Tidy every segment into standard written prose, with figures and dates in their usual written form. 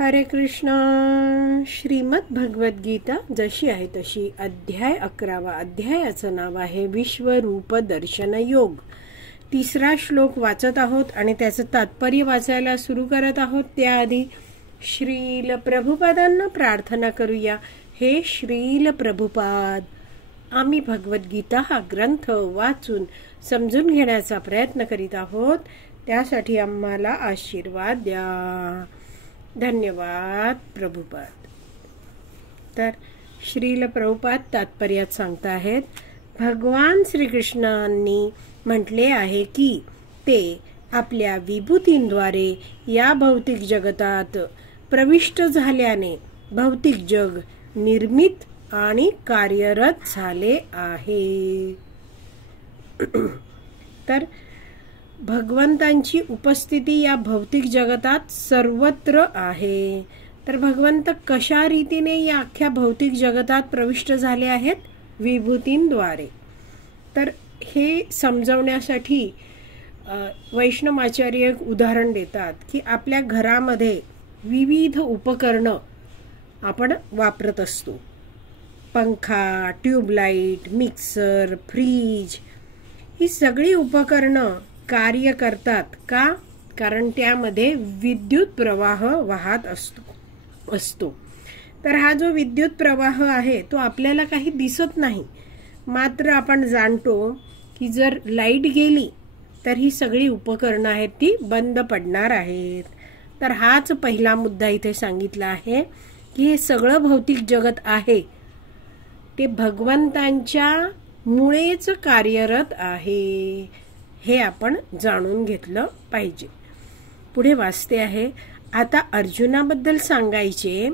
हरे कृष्ण. श्रीमद भगवद्गीता जशी आहे तशी अध्याय 11. अध्यायाचं नाव आहे विश्वरूप दर्शन योग. 3रा श्लोक वाचत आहोत आणि त्याचं तात्पर्य वाचायला सुरू करत आहोत. त्याआधी श्रील प्रभुपादांना प्रार्थना करूया. हे श्रील प्रभुपाद, आम्ही भगवद्गीता हा ग्रंथ वाचून समजून घेण्याचा प्रयत्न करीत आहोत. त्यासाठी आम्हाला आशीर्वाद द्या. धन्यवाद प्रभुपाद. तर श्रील प्रभुपाद तात्पर्यात सांगता आहेत, भगवान श्रीकृष्णांनी म्हटले आहे की ते आपल्या विभूतींद्वारे या भौतिक जगतात प्रविष्ट झाल्याने भौतिक जग निर्मित आणि कार्यरत झाले आहे. तर भगवंतांची उपस्थिती या भौतिक जगतात सर्वत्र आहे. तर भगवंत कशा रीतीने या अख्ख्या भौतिक जगतात प्रविष्ट झाले आहेत? विभूतींद्वारे. तर हे समजवण्यासाठी वैष्णवाचार्य एक उदाहरण देतात की आपल्या घरामध्ये विविध उपकरणं आपण वापरत असतो. पंखा, ट्यूबलाईट, मिक्सर, फ्रीज, ही सगळी उपकरणं कार्य करतात का? कारण त्यामध्ये विद्युत प्रवाह वाहत असतो. तर हा जो विद्युत प्रवाह आहे तो आपल्याला काही दिसत नाही, मात्र आपण जाणतो की जर लाईट गेली तर ही सगळी उपकरणं आहेत ती बंद पडणार आहेत. तर हाच पहिला मुद्दा इथे सांगितला आहे की हे सगळं भौतिक जगत आहे ते भगवंतांच्या मुळेच कार्यरत आहे. हे आपण जाणून घेतलं पाहिजे. पुढे वाचते आहे, आता अर्जुनाबद्दल सांगायचे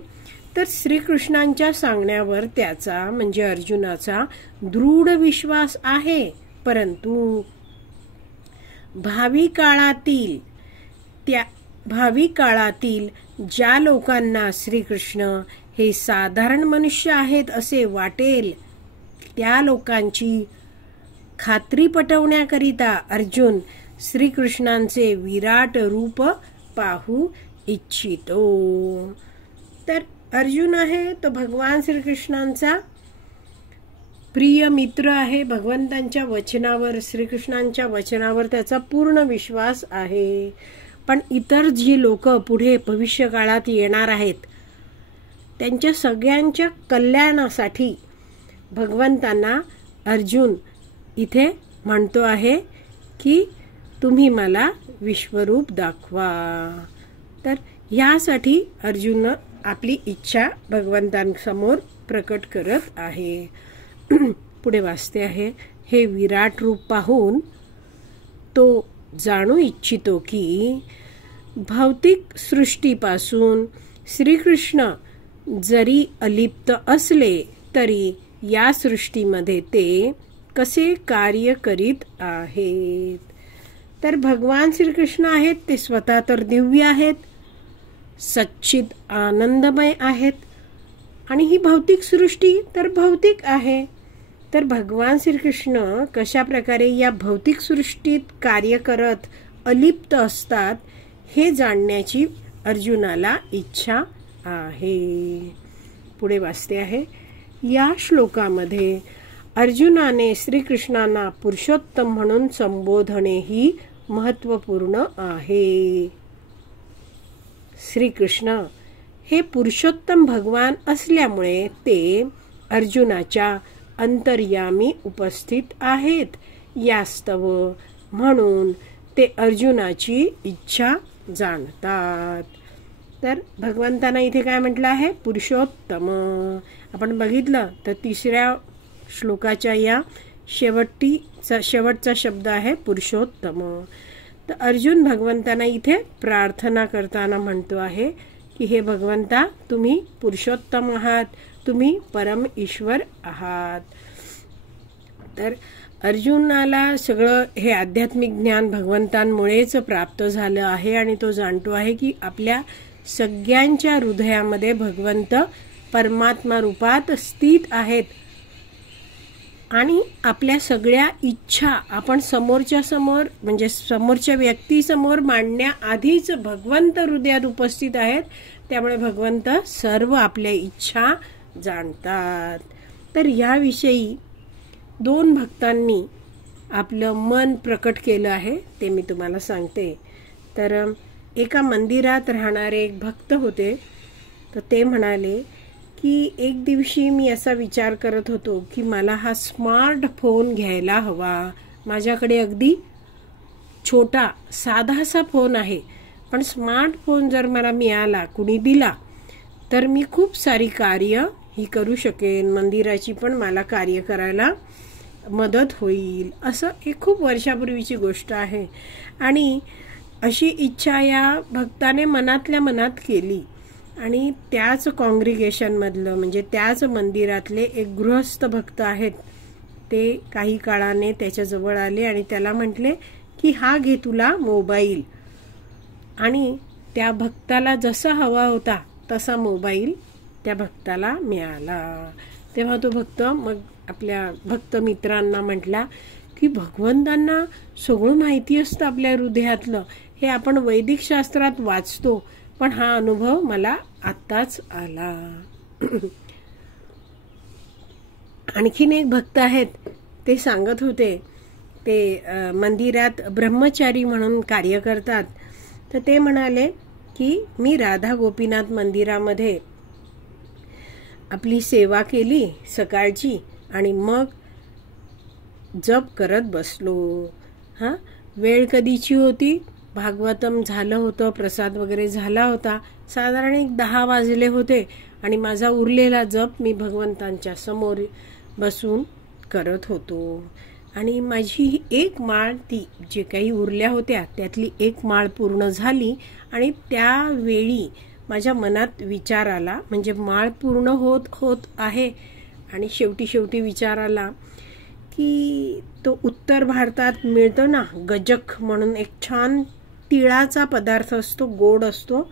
तर श्रीकृष्णांच्या सांगण्यावर त्याचा म्हणजे अर्जुनाचा दृढ विश्वास आहे. परंतु भावी काळातील ज्या लोकांना श्रीकृष्ण हे साधारण मनुष्य आहेत असे वाटेल त्या लोकांची खात्री पटवण्याकरिता अर्जुन श्रीकृष्णांचे विराट रूप पाहू इच्छितो. तर अर्जुन आहे तो भगवान श्रीकृष्णांचा प्रिय मित्र आहे. भगवंतांच्या वचनावर, श्रीकृष्णांच्या वचनावर त्याचा पूर्ण विश्वास आहे. पण इतर जी लोक पुढे भविष्य काळात येणार आहेत त्यांच्या सगळ्यांच्या कल्याणासाठी भगवंतांना अर्जुन इथे म्हणतो आहे की तुम्ही मला विश्वरूप दाखवा. तर यासाठी अर्जुन आपली इच्छा भगवंतांसमोर प्रकट करत आहे. पुढे वाचते आहे, हे विराट रूप पाहून तो जाणू इच्छितो की भौतिक सृष्टीपासून श्रीकृष्ण जरी अलिप्त असले तरी या सृष्टीमध्ये ते कसे कार्य करीत आहेत. तर भगवान श्रीकृष्ण आहेत ते स्वतः तर दिव्य आहेत, सच्चित आनंदमय आहेत आणि ही भौतिक सृष्टी तर भौतिक आहे. तर भगवान श्रीकृष्ण कशा प्रकारे या भौतिक सृष्टीत कार्य करत अलिप्त असतात हे जाणण्याची अर्जुनाला इच्छा आहे. पुढे वाचते आहे, या श्लोकामध्ये अर्जुनाने श्रीकृष्णांना पुरुषोत्तम म्हणून संबोधणे ही महत्त्वपूर्ण आहे. श्रीकृष्ण हे पुरुषोत्तम भगवान असल्यामुळे ते अर्जुनाच्या अंतर्यामी उपस्थित आहेत. यास्तव म्हणून ते अर्जुनाची इच्छा जाणतात. तर भगवंतांना इथे काय म्हटलं आहे? पुरुषोत्तम. आपण बघितलं तर 3ऱ्या श्लोकाच्या या शेवटचा शब्द आहे पुरुषोत्तम. तर अर्जुन भगवंतांना इथे प्रार्थना करताना म्हणतो आहे की हे भगवंता, तुम्ही पुरुषोत्तम आहात, तुम्ही परम ईश्वर आहात. तर अर्जुनाला सगळं हे आध्यात्मिक ज्ञान भगवंतांमुळेच प्राप्त झालं आहे आणि तो जाणतो आहे की आपल्या सगळ्यांच्या हृदयामध्ये भगवंत परमात्मा रूपात स्थित आहेत आणि आपल्या सगळ्या इच्छा आपण समोरच्या समोर म्हणजे समोरच्या व्यक्तीसमोर मांडण्याआधीच भगवंत हृदयात उपस्थित आहेत. त्यामुळे भगवंत सर्व आपल्या इच्छा जाणतात. तर याविषयी 2 भक्तांनी आपलं मन प्रकट केलं आहे, ते मी तुम्हाला सांगते. तर एका मंदिरात राहणारे एक भक्त होते. तर ते म्हणाले की एक दिवशी मी असा विचार करत होतो की मला हा स्मार्टफोन घ्यायला हवा. माझ्याकडे अगदी छोटा साधासा फोन आहे, पण स्मार्टफोन जर मला मिळाला, कुणी दिला, तर मी खूप सारी कार्य ही करू शकेन. मंदिराची पण मला कार्य करायला मदत होईल. असं एक खूप वर्षापूर्वीची गोष्ट आहे. आणि अशी इच्छा या भक्ताने मनातल्या मनात केली. आणि त्याच कॉंग्रिगेशनमधलं म्हणजे त्याच मंदिरातले एक गृहस्थ भक्त आहेत, ते काही काळाने त्याच्याजवळ आले आणि त्याला म्हटले की हा घे तुला मोबाईल. आणि त्या भक्ताला जसा हवा होता तसा मोबाईल त्या भक्ताला मिळाला. तेव्हा तो भक्त मग आपल्या भक्त मित्रांना म्हटला की भगवंतांना सगळं माहिती असतं आपल्या हृदयातलं. हे आपण वैदिक शास्त्रात वाचतो, पण हा अनुभव मला आत्ताच आला. आणखीन एक भक्त आहेत, ते सांगत होते, ते मंदिरात ब्रह्मचारी म्हणून कार्य करतात. तर ते म्हणाले की मी राधा गोपीनाथ मंदिरामध्ये आपली सेवा केली सकाळची आणि मग जप करत बसलो. वेळ कधीची होती, भागवतम झालं होतं, प्रसाद वगैरे झाला होता, साधारण 10 वाजले होते आणि माझा उरलेला जप मी भगवंतांच्या समोर बसून करत होतो. आणि माझी एक माळ, ती जे काही उरल्या होत्या त्यातली एक माळ पूर्ण झाली. आणि त्यावेळी माझ्या मनात विचार आला, म्हणजे माळ पूर्ण होत आहे आणि शेवटी विचार आला की तो उत्तर भारतात मिळतो ना गजक म्हणून एक छान तिळाचा पदार्थ असतो, गोड असतो.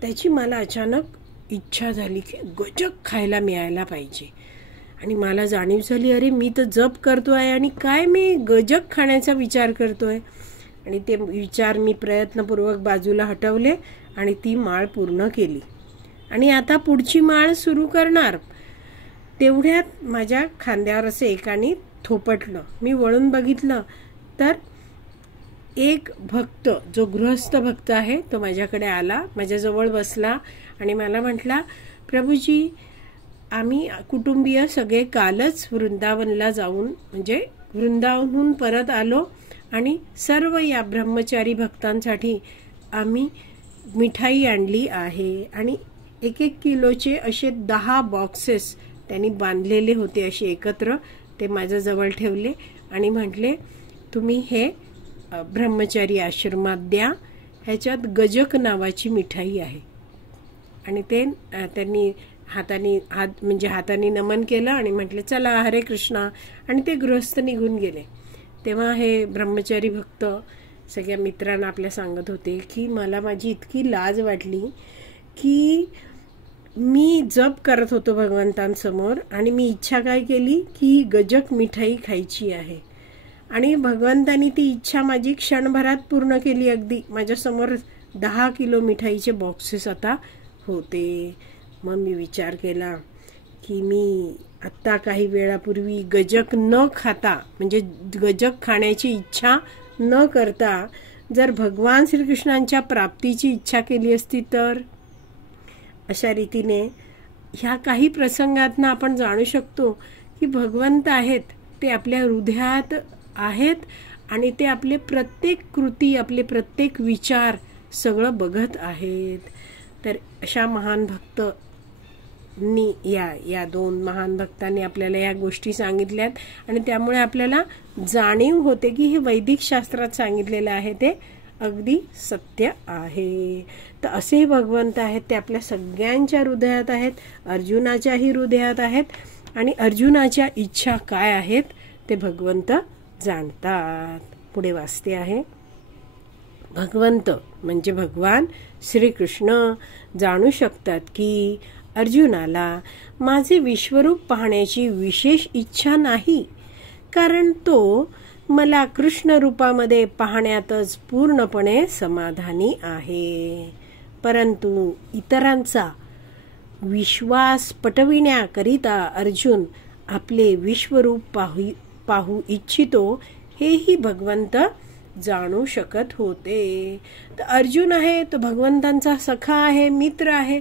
त्याची मला अचानक इच्छा झाली की गजक खायला मिळायला पाहिजे. आणि मला जाणीव झाली, अरे मी तर जप करतोय आणि काय मी गजक खाण्याचा विचार करतोय. आणि ते विचार मी प्रयत्नपूर्वक बाजूला हटवले आणि ती माळ पूर्ण केली. आणि आता पुढची माळ सुरू करणार. तेवढ्यात माझ्या खांद्यावर असे एकाने थोपटलं. मी वळून बघितलं तर एक भक्त, जो गृहस्थ भक्त आहे, तो माझ्याकडे आला, माझ्याजवळ बसला आणि मला म्हटला, प्रभूजी, आम्ही कुटुंबीय सगळे कालच वृंदावनला जाऊन म्हणजे वृंदावनहून परत आलो आणि सर्व या ब्रह्मचारी भक्तांसाठी आम्ही मिठाई आणली आहे. आणि 1-1 किलोचे असे 10 बॉक्सेस त्यांनी बांधलेले होते असे एकत्र. ते माझ्याजवळ ठेवले आणि म्हटले, तुम्ही हे ब्रह्मचारी आश्रमात द्या, ह्याच्यात गजक नावाची मिठाई आहे. आणि ते त्यांनी हाताने नमन केलं आणि म्हटले, चला हरे कृष्णा. आणि ते गृहस्थ निघून गेले. तेव्हा हे ब्रह्मचारी भक्त सगळ्या मित्रांना आपल्या सांगत होते की मला माझी इतकी लाज वाटली की मी जप करत होतो भगवंतांसमोर आणि मी इच्छा काय केली की ही गजक मिठाई खायची आहे. आणि भगवंतांनी ती इच्छा माझी क्षणभरात पूर्ण केली. अगदी माझ्यासमोर 10 किलो मिठाईचे बॉक्सेस आता होते. मग मी विचार केला की मी आत्ता काही वेळापूर्वी गजक न खाता, म्हणजे गजक खाण्याची इच्छा न करता जर भगवान श्रीकृष्णांच्या प्राप्तीची इच्छा केली असती तर. अशा रीतीने ह्या काही प्रसंगातनं आपण जाणू शकतो की भगवंत आहेत, ते आपल्या हृदयात आहेत आणि ते आपले प्रत्येक कृती, आपले प्रत्येक विचार सगळं बघत आहेत. तर अशा महान भक्तांनी या 2 महान भक्तांनी आपल्याला या गोष्टी सांगितल्यात आणि त्यामुळे आपल्याला जाणीव होते की हे वैदिक शास्त्रात सांगितलेलं आहे ते अगदी सत्य आहे. तर असे भगवंत आहेत, ते आपल्या सगळ्यांच्या हृदयात आहेत, अर्जुनाच्याही हृदयात आहेत. आणि अर्जुनाच्या इच्छा काय आहेत ते भगवंत जाणतात. पुढे वाचते आहे, भगवंत म्हणजे भगवान श्रीकृष्ण जाणू शकतात की अर्जुनाला माझे विश्वरूप पाहण्याची विशेष इच्छा नाही, कारण तो मला कृष्ण रूपामध्ये पाहण्यातच पूर्णपणे समाधानी आहे. परंतु इतरांचा विश्वास पटविण्याकरिता अर्जुन आपले विश्वरूप पाहू इच्छितो हेही भगवंत जाणू शकत होते. तर अर्जुन आहे तो भगवंतांचा सखा आहे, मित्र आहे.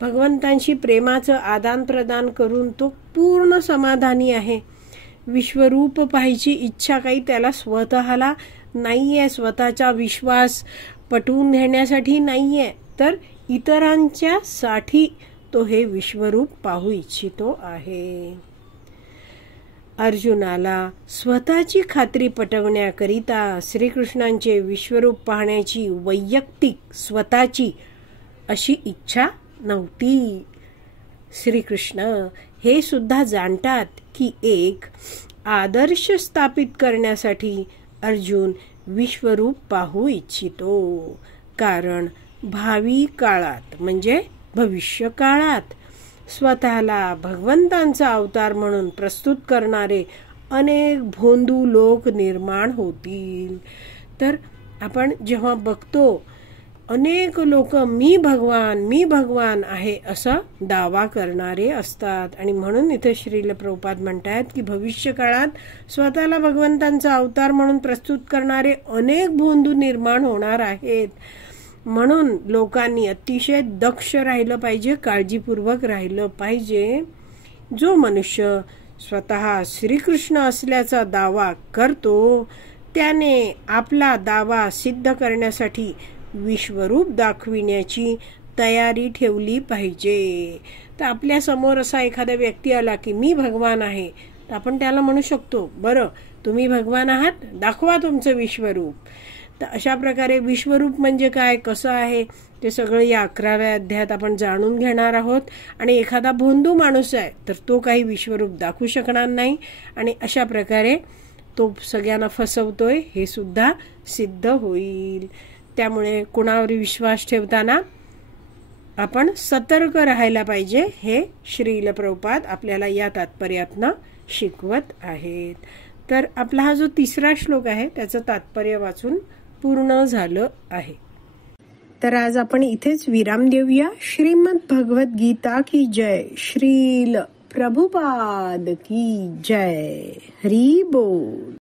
भगवंतांशी प्रेमाचं आदान प्रदान करून तो पूर्ण समाधानी आहे. विश्वरूप पाहायची इच्छा काही त्याला स्वतःला नाहीये, स्वतःचा विश्वास पटवून घेण्यासाठी नाहीये, तर इतरांच्या साठी तो हे विश्वरूप पाहू इच्छितो आहे. अर्जुनाला स्वतःची खात्री पटवण्याकरिता श्रीकृष्णांचे विश्वरूप पाहण्याची वैयक्तिक स्वतःची अशी इच्छा नव्हती. श्रीकृष्ण हे सुद्धा जाणतात की एक आदर्श स्थापित करण्यासाठी अर्जुन विश्वरूप पाहू इच्छितो. कारण भावी काळात म्हणजे भविष्य काळात स्वतःला भगवंतांचा अवतार म्हणून प्रस्तुत करणारे अनेक भोंदू लोक निर्माण होतील. तर आपण जेव्हा बघतो अनेक लोक मी भगवान आहे असा दावा करणारे असतात. आणि म्हणून इथे श्रील प्रभुपाद म्हणतात की भविष्य काळात स्वतःला भगवंतांचा अवतार म्हणून प्रस्तुत करणारे अनेक भोंदू निर्माण होणार आहेत. म्हणून लोकांनी अतिशय दक्ष राहिलं पाहिजे, काळजीपूर्वक राहिलं पाहिजे. जो मनुष्य स्वतः श्रीकृष्ण असल्याचा दावा करतो त्याने आपला दावा सिद्ध करण्यासाठी विश्वरूप दाखविण्याची तयारी ठेवली पाहिजे. तर आपल्या समोर असा एखादा व्यक्ती आला की मी भगवान आहे, तर आपण त्याला म्हणू शकतो, बरं तुम्ही भगवान आहात, दाखवा तुमचं विश्वरूप. तर अशा प्रकारे विश्वरूप म्हणजे काय, कसं आहे ते सगळं या 11व्या अध्यायात आपण जाणून घेणार आहोत. आणि एखादा भोंदू माणूस आहे तर तो काही विश्वरूप दाखवू शकणार नाही आणि अशा प्रकारे तो सगळ्यांना फसवतोय हे सुद्धा सिद्ध होईल. त्यामुळे कुणावर विश्वास ठेवताना आपण सतर्क राहायला पाहिजे, हे श्रील प्रभुपाद आपल्याला या तात्पर्यातनं शिकवत आहेत. तर आपला हा जो 3रा श्लोक आहे त्याचं तात्पर्य वाचून पूर्ण झालं आहे. तर आज आपण इथेच विराम देऊया. श्रीमद भगवत गीता की जय. श्रील प्रभुपाद की जय. हरी बोल.